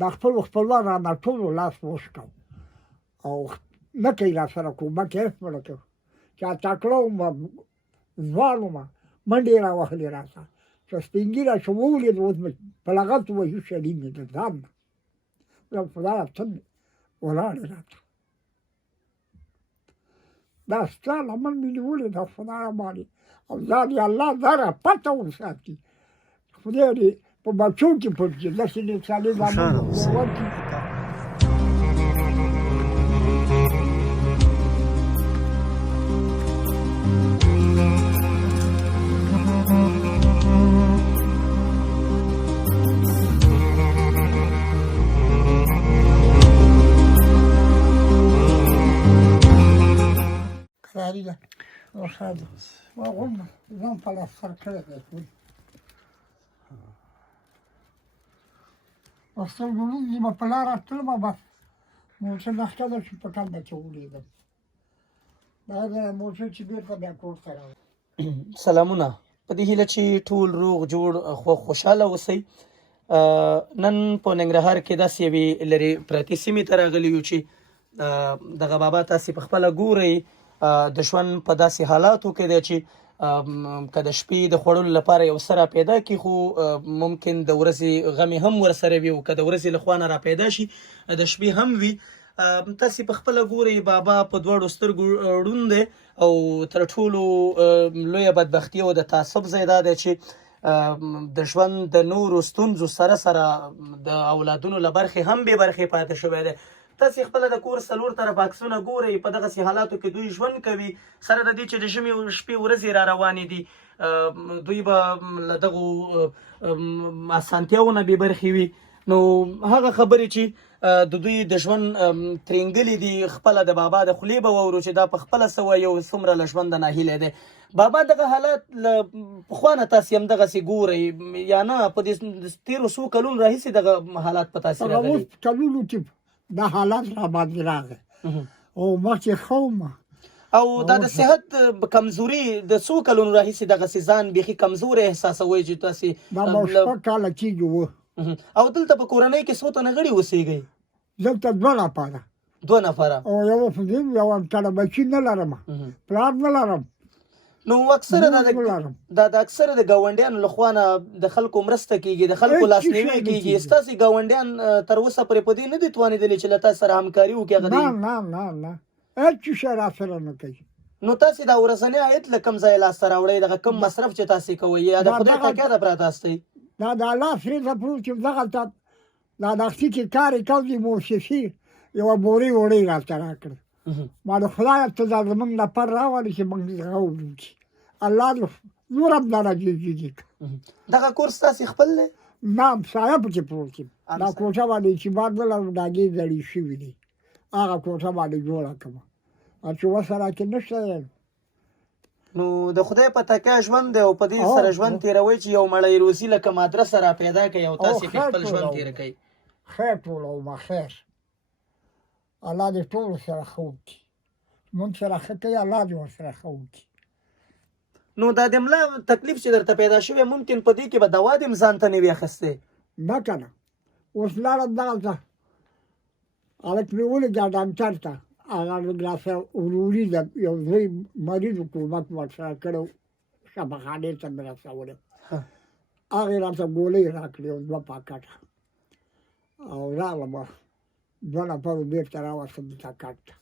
د خپلو خپلوان رانه ټولو لاس ووش کړ او نه کوي راسره کومک یې هېڅ ونه کړ چا تکړه وم ځوان وم منډې یې راوهلې راته چې سپین ږیره چې وولید اوس مې په لغت ووهي شري مې د ځان نه خدایه ته مې ولاړې راته دا ستا لمن مې نیولې ده خدایه باندې او ځان یې الله زره پته وساتي خدای دې په بچو کې پټ کړي داسې دې صالح زامن ورکړي کراري ده روښانه غوږونه ځان پلستر کړی دی ټول اصل ګلوزي به په لاره تلمه بس موټر نښته ده چې په ټنډه کې ولیدم دا د موټر چې بېرته بیا کور ته راغلم سلامونه په دې هیله چې ټول روغ جوړ خوشحاله اوسئ نن په ننګرهار کې داسې یوې لرې پرتې سیمې ته راغلي یو چې دغه بابا تاسې په خپله ګورئ د ژوند په داسې حالاتو کې دی چې که د شپې د خوړلو لپاره یو څه را پیدا کړي خو ممکن د ورځې غمې هم ورسره وي او که د ورځې له خوا نه را پیدا شي د شپې هم وي تاسې په خپله ګورئ بابا په دواړو سترګو ړوند دی او تر ټولو لویه بدبختي او د تعصب ځای دا دی چې د ژوند د نورو ستونزو سره سره د اولادونو له برخې هم بې برخې پاتې شوی دی تاسې خپله د کور څلور طرف عکسونه ګورئ په دغسې حالاتو کې دوی ژوند کوي سره د دې چې د ژمي شپې ورځې را روانې دي دوی به له دغو اسانتیاو نه بې برخې وي نو هغه خبرې چې د دوی د ژوند ترینګلې دي خپله د بابا د خولې به واورو چې دا په خپله څه وایي او څومره له ژونده ناهیلی دی بابا دغه حالات له پخوا نه تاسې همدغسې ګورئ یا نه په دې تېرو څو کلونو راهیسې دغه حالات په تاسې راغلي کلونو کې دا حالات را باندې راغی او مخکې ښه وم او دا د صحت کمزوري د څو کلونو راهیسې دغسې ځان بیخي کمزوری احساسوئ چې تاسې دا به شپږ کاله کېږي و او دلته په کورنۍ کې څو تنه غړي اوسېږئ دلته دوه نفره او یو فدیم یو کله بچي نه لرم پلار نه لرم نو اکثره دا د اکثره د ګاونډیانو له خوا نه د خلکو مرسته کیږي د خلکو لاسنیوی کیږي ستاسې ګاونډیان تر اوسه پرې په دې نه دي توانېدلي چې له تاسو سره همکاري وکړي هغه نه هېڅ شی راسره نه کوي نو تاسې دا ورځنی عاید له کوم ځایه لاسته راوړئ دغه کم مصرف چې تاسې کوئ یا د خدای تکیه ده پراته هستئ دا د الله فریضه پروت چې دغلته دا د اختي کې کار یې کوي موسسي یوه بورې وړۍ راته راکړه ما د خدایه ته دا زموږ لپاره راولي چې موږ هغه وکړي الله دې نور هم درجې کېږي دغه کور ستاسې خپل دی نه سایه پکې پروت یم دا کوټه باندې چې باد نه لرم ډاګې زړې شوي دي هغه کوټه باندې جوړه کړمه چې ورسره کې نشته دی نو د خدای په تکیه ژوند دی او په دې سره ژوند تېروئ چې یو مړی روزي لکه مدرسه را پیدا کوي او تاسې پرې خپل ژوند تېره کوئ خیر ټولومه خیر الله دې ټولو سره ښه وکړي مونږ سره ښه کوي الله دې ورسره ښه وکړي نو دا د ملا تکلیف چې درته پیدا شوی ممکن په دې کې به دوا دې ځان ته نه وي اخیستی نه که نه اوس لاړم دغلته هلک مې ولېږه ډاکټر ته هغه راسره وروري ده یو زوی مریض حکومت ورسره کړی شفاخانې ته مې رسولی هغې راته ګولۍ راکړې او دوه پاکټه او راغلم دوه نفرو بېرته راوستم ټکټ ته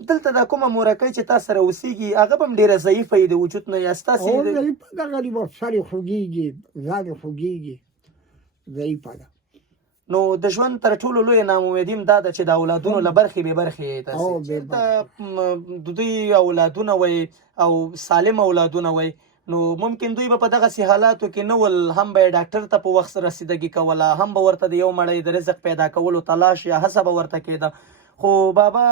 دلته دا کومه مورکۍ چې تا سره اوسېږي هغه به هم ډېره ضعیفه وي د وجود نه یا ستاسې ضعیفه ده غریبه سر یې خوږېږي ځان یې خوږېږي ضعیفه ده نو د ژوند تر ټولو لویه ناامیدي هم دا ده چې د اولادونو له برخې بې برخې یې تاسې چېرته د دوی اولادونه وی او سالم اولادونه وی نو ممکن دوی به په دغسې حالاتو کې نه ول هم به یې ډاکټر ته په وخت رسیدګي کوله هم به ورته د یو مړی د رزق پیدا کولو تلاش یا هڅه به ورته کېده خو بابا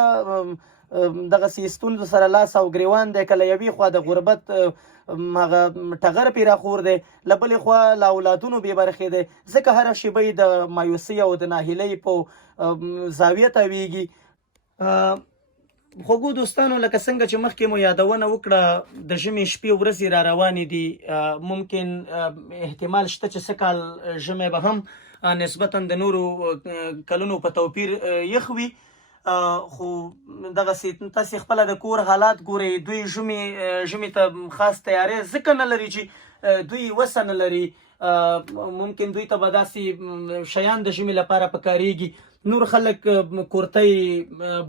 دغسې ستونزو سره لاس او ګریوان دی که له یوې خوا د غربت هغه ټغر پې راخور دی له بلې خوا له اولادونو بې برخې دی ځکه هره شیبه یې د مایوسۍ او د ناهیلۍ په زاویه تاویږي خوږو دوستانو لکه څنګه چې مخکې مو یادونه وکړه د ژمي شپې ورځې را روانې دي ممکن احتمال شته چې څه کال ژمی به هم نسبتا د نورو کلونو په توپیر یخ وي خو دغسې تاسې خپله د کور حالات ګورئ دوی ژمي ته خاص تیاری ځکه نه لري چې دوی وسه نه لري ممکن دوی ته به داسې شیان د ژمي لپاره پکارېږي نور خلک کورتۍ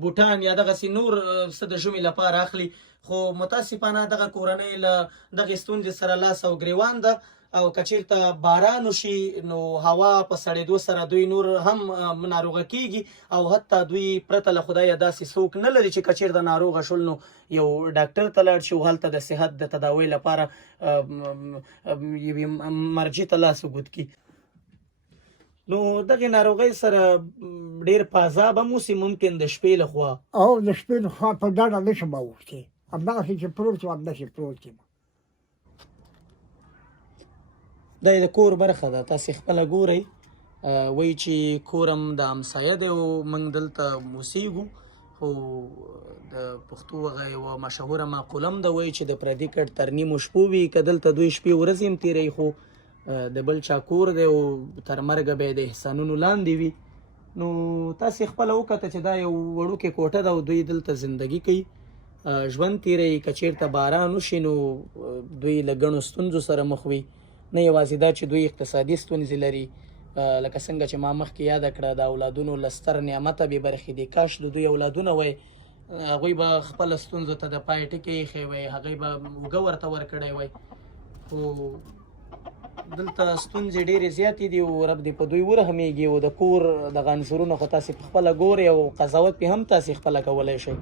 بوټان یا دغسې نور څه د ژمي لپاره اخلي خو متاسفانه دغه کورنۍ له دغې ستونزې سره لاس او ګریوان ده او که چېرته باران وشي نو هوا په سړېدو سره دوی نور هم ناروغه کېږي او حتی دوی پرته له خدایه داسې څوک نه لري چې که چېرته ناروغه شول نو یو ډاکټر ته لاړ شي او هلته د صحت د تداوۍ لپاره یوې مرجع ته لاس اوږد کړي نو دغې ناروغۍ سره ډېر پازاب هم اوسي ممکن د شپې لخوا او د شپې لخوا په ډډه نه شم اوښتی همدغسې چې پروت یم همداسې پروت یم دا د کور برخه ده تاسې خپله ګورئ وایي چې کور هم د همسایه دی او موږ دلته اوسېږو خو د پښتو هغه یوه مشهوره مقوله هم ده وایي چې د پردي کټ تر نیمو شپو وي که دلته دوی شپې ورځې هم تېروي خو د بل چا کور دی او تر مرګه به یې د احسانونو لاندې وي نو تاسې خپله وکته چې دا یو وړوکې کوټه ده او دوی دلته زندګي کوي ژوند تېروي که چېرته باران وشي نو دوی له ګڼو ستونزو سره مخ وي نه یوازې دا چې دوی اقتصادي ستونزې لري لکه څنګه چې ما مخکې یاده کړه د اولادونو له ستر نعمته بې برخې دي کاش د دوی اولادونه وی هغوی به خپله ستونزو ته د پای ټکی ایښی وی هغوی به اوږه ورته ورکړی وی خو دلته ستونزې ډېرې زیاتې دي او رب دې په دوی ورحمېږي او د کور دغه عنصرونه خو تاسې په خپله ګورئ او قضاوت پې هم تاسې خپله کولی شئ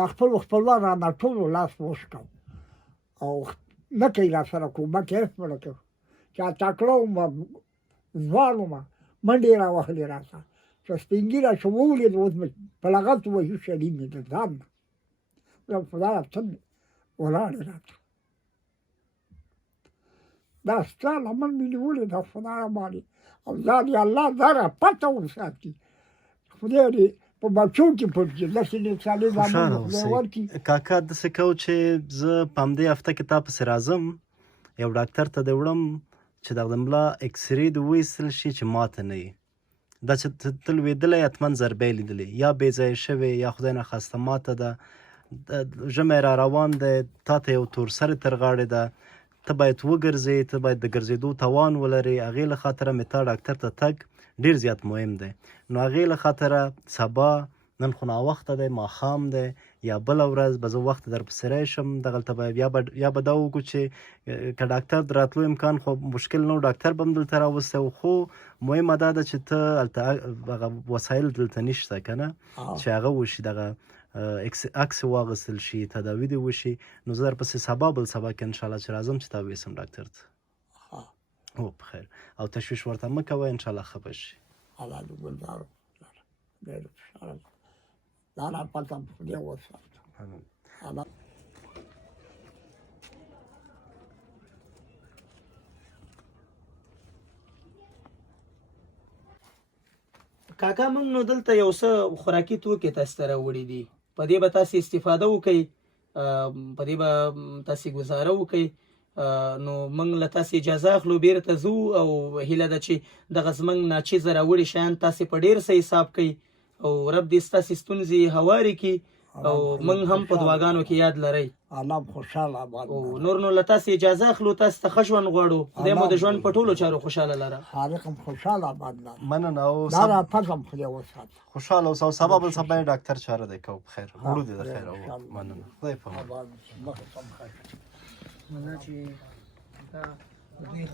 دا خپلو خپلوان رانه ټولو لاس ووش کړو او نه کوي را سره کومک هېڅ به نه کوي چا تکړه وم ځوان وم منډې یې راوهلې راته چې سپین ږیره شو وولید اوس مې په لغت ووهي شړي مې د ځان نه خدایه ته مې ولاړې راته دا ستا لمن مې نیولې ده خدایه باندې او ځان یې الله دا را پته وساتي خدای دې په بچو کې پټ کړي داسې نقصاني زامن خدای ورکړي کاکا داسې کوو چې زه په همدې هفته کې تا پسې راځم یو ډاکټر ته دې وړم چې دغه د ملا اکسرې دې وایستل شي چې ماته نه وي دا چې ته لوېدلی حتما ضربه یې لیدلې یا بې ځایه شوې یا خدای نخواسته ماته ده ژمی را روان دی تا ته یو تور سرې تر غاړې ده ته باید وګرځې ته باید د ګرځېدو توان ولرې هغې له خاطره مې تا ډاکټر ته تګ ډېر زیات مهم دی نو هغې له خاطره سبا نن خو ناوخته دی ماښام دی یا بله ورځ به زه وخت درپسې راشم دغلته به یا به دا وکړو چې که ډاکټر د راتلو امکان خو مشکل نه و ډاکټر به هم دلته راوستی و خو مهمه دا ده چې ته هلته هغه وسایل دلته نشته که نه چې هغه وشي دغه عکس واخیستل شي تداوي دې وشي نو زه درپسې سبا بل سبا کې انشاءالله چې راځم چې تا ویسم ډاکټر ته هو بخیر او تشویش ورته مه کوئ انشاءالله ښه به شي الله دې ګلدارو ډېر خوشحاله دا را پته خدای وساته کاکا موږ نو دلته یو څه خوراکي توکي تاسو ته راوړي دي په دې به تاسې استفاده وکړئ په دې به تاسې ګزاره وکړئ نو موږ له تاسې اجازه اخلو بیرته ځو او هیله ده چې دغه زموږ ناچیزه راوړي شیان تاسې په ډېر څه حساب کوئ او رب دې ستاسې ستونزې هوارې کړي او موږ هم په دعاګانو کې یاد لرئ الله خوشحاله آباد او نور نو له تاسې اجازه اخلو تاسې ته ښه ژوند غواړو خدای مو د ژوند په ټولو چارو خوشحاله لره خالق هم خوشحاله آباد لره مننه او دا را پته خدای وساته خوشحاله اوسه او سبا بل سبا یې ډاکټر چاره دی کوو بخیر وړو دې د خیر او مننه خدای په امان. آباد مخه سم خیر مننه چې دا دوی